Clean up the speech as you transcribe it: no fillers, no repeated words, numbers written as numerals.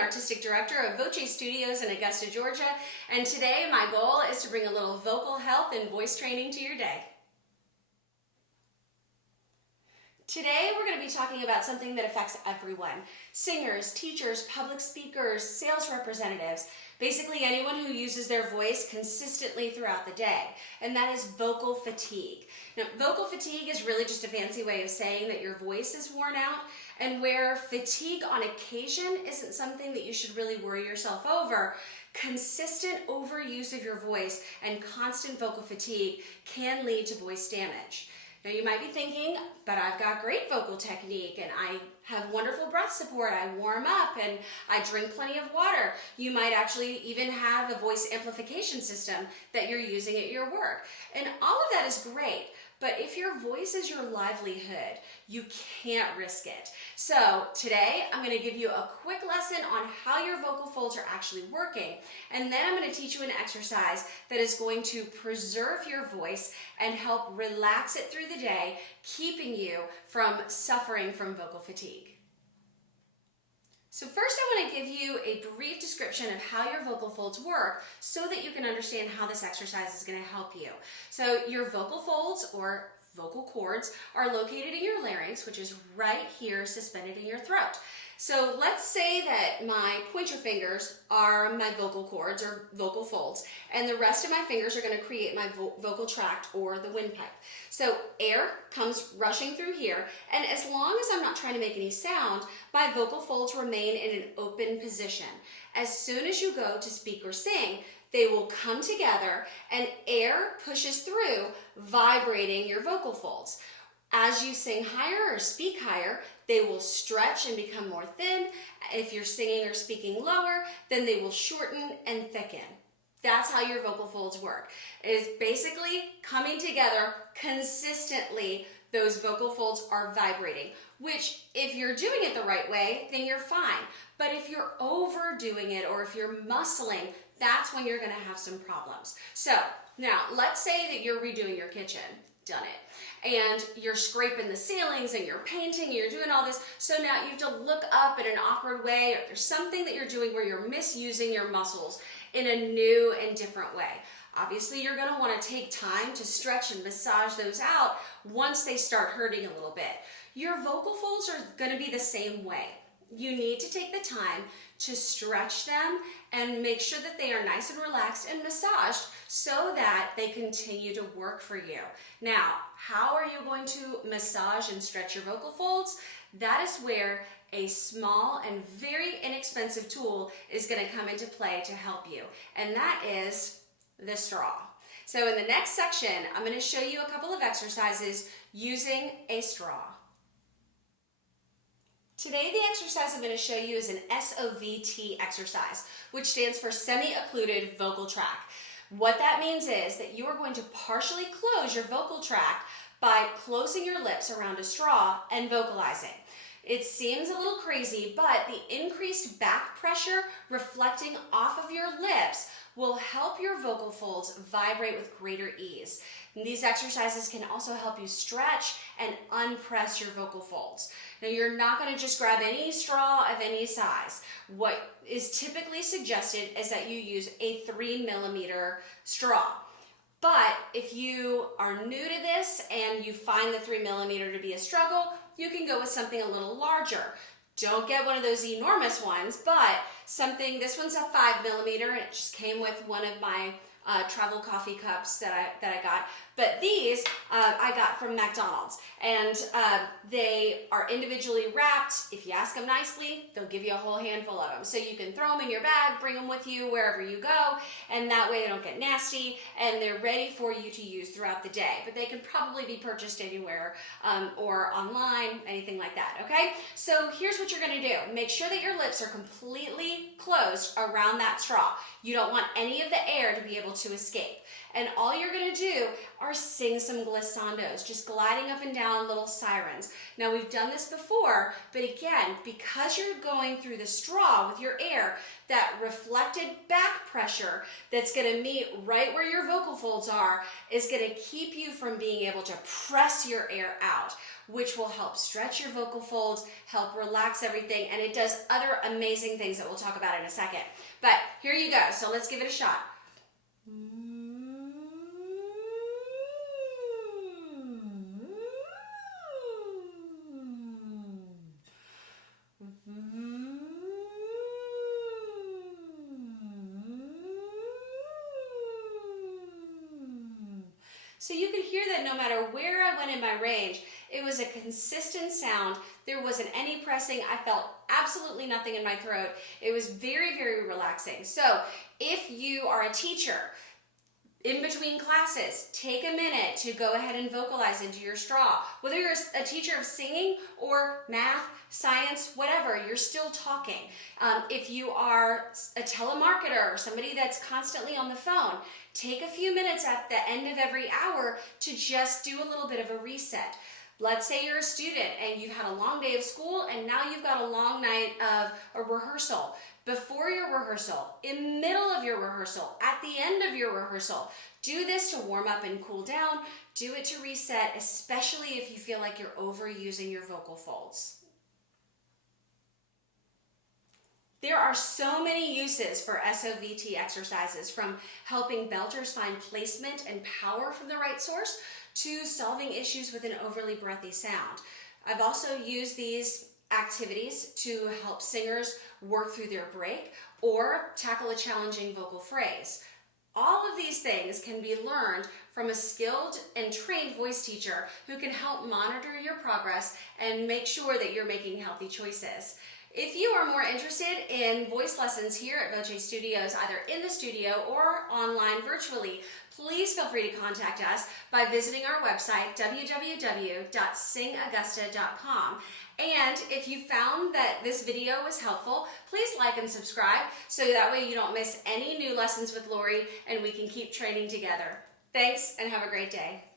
Artistic Director of VOCE Studios in Augusta, Georgia, and today my goal is to bring a little vocal health and voice training to your day. Today we're going to be talking about something that affects everyone: singers, teachers, public speakers, sales representatives, basically anyone who uses their voice consistently throughout the day, and that is vocal fatigue. Now, vocal fatigue is really just a fancy way of saying that your voice is worn out, and where fatigue on occasion isn't something that you should really worry yourself over, consistent overuse of your voice and constant vocal fatigue can lead to voice damage. Now you might be thinking, but I've got great vocal technique and I have wonderful breath support, I warm up and I drink plenty of water. You might actually even have a voice amplification system that you're using at your work. And all of that is great, but if your voice is your livelihood, you can't risk it. So today I'm going to give you a quick lesson on how your vocal folds are actually working, and then I'm going to teach you an exercise that is going to preserve your voice and help relax it through the day, keeping you from suffering from vocal fatigue. So first I want to give you a brief description of how your vocal folds work so that you can understand how this exercise is going to help you. So your vocal folds, or vocal cords, are located in your larynx, which is right here suspended in your throat. So let's say that my pointer fingers are my vocal cords or vocal folds, and the rest of my fingers are going to create my vocal tract or the windpipe. So air comes rushing through here, and as long as I'm not trying to make any sound, my vocal folds remain in an open position. As soon as you go to speak or sing, they will come together and air pushes through, vibrating your vocal folds. As you sing higher or speak higher, they will stretch and become more thin. If you're singing or speaking lower, then they will shorten and thicken. That's how your vocal folds work. It is basically coming together consistently. Those vocal folds are vibrating, which if you're doing it the right way, then you're fine. But if you're overdoing it or if you're muscling, that's when you're going to have some problems. So now let's say that you're redoing your kitchen. Done it. And you're scraping the ceilings and you're painting and you're doing all this. So now you have to look up in an awkward way, or there's something that you're doing where you're misusing your muscles in a new and different way. Obviously, you're going to want to take time to stretch and massage those out once they start hurting a little bit. Your vocal folds are going to be the same way. You need to take the time to stretch them and make sure that they are nice and relaxed and massaged so that they continue to work for you. Now, how are you going to massage and stretch your vocal folds? That is where a small and very inexpensive tool is going to come into play to help you, and that is the straw. So in the next section, I'm going to show you a couple of exercises using a straw. Today, the exercise I'm going to show you is an SOVT exercise, which stands for semi-occluded vocal tract. What that means is that you are going to partially close your vocal tract by closing your lips around a straw and vocalizing. It seems a little crazy, but the increased back pressure reflecting off of your lips will help your vocal folds vibrate with greater ease. And these exercises can also help you stretch and unpress your vocal folds. Now, you're not going to just grab any straw of any size. What is typically suggested is that you use a 3mm straw. But if you are new to this and you find the 3mm to be a struggle, you can go with something a little larger. Don't get one of those enormous ones, but something, this one's a 5mm, and it just came with one of my travel coffee cups that I got. But these I got from McDonald's, and they are individually wrapped. If you ask them nicely, they'll give you a whole handful of them. So you can throw them in your bag, bring them with you wherever you go, and that way they don't get nasty, and they're ready for you to use throughout the day. But they can probably be purchased anywhere or online, anything like that, okay? So here's what you're gonna do. Make sure that your lips are completely closed around that straw. You don't want any of the air to be able to escape. And all you're going to do are sing some glissandos, just gliding up and down little sirens. Now we've done this before, but again, because you're going through the straw with your air, that reflected back pressure that's going to meet right where your vocal folds are is going to keep you from being able to press your air out, which will help stretch your vocal folds, help relax everything, and it does other amazing things that we'll talk about in a second. But here you go, so let's give it a shot. So you can hear that no matter where I went in my range, it was a consistent sound. There wasn't any pressing. I felt absolutely nothing in my throat. It was very, very relaxing. So if you are a teacher, in between classes, take a minute to go ahead and vocalize into your straw. Whether you're a teacher of singing or math, science, whatever, you're still talking. If you are a telemarketer or somebody that's constantly on the phone, take a few minutes at the end of every hour to just do a little bit of a reset. Let's say you're a student and you've had a long day of school and now you've got a long night of a rehearsal. Before your rehearsal, in middle of your rehearsal, at the end of your rehearsal, do this to warm up and cool down. Do it to reset, especially if you feel like you're overusing your vocal folds. There are so many uses for SOVT exercises, from helping belters find placement and power from the right source to solving issues with an overly breathy sound. I've also used these activities to help singers work through their break or tackle a challenging vocal phrase. All of these things can be learned from a skilled and trained voice teacher who can help monitor your progress and make sure that you're making healthy choices. If you are more interested in voice lessons here at VOCE Studios, either in the studio or online virtually, please feel free to contact us by visiting our website, www.singaugusta.com. And if you found that this video was helpful, please like and subscribe so that way you don't miss any new lessons with Lori and we can keep training together. Thanks and have a great day.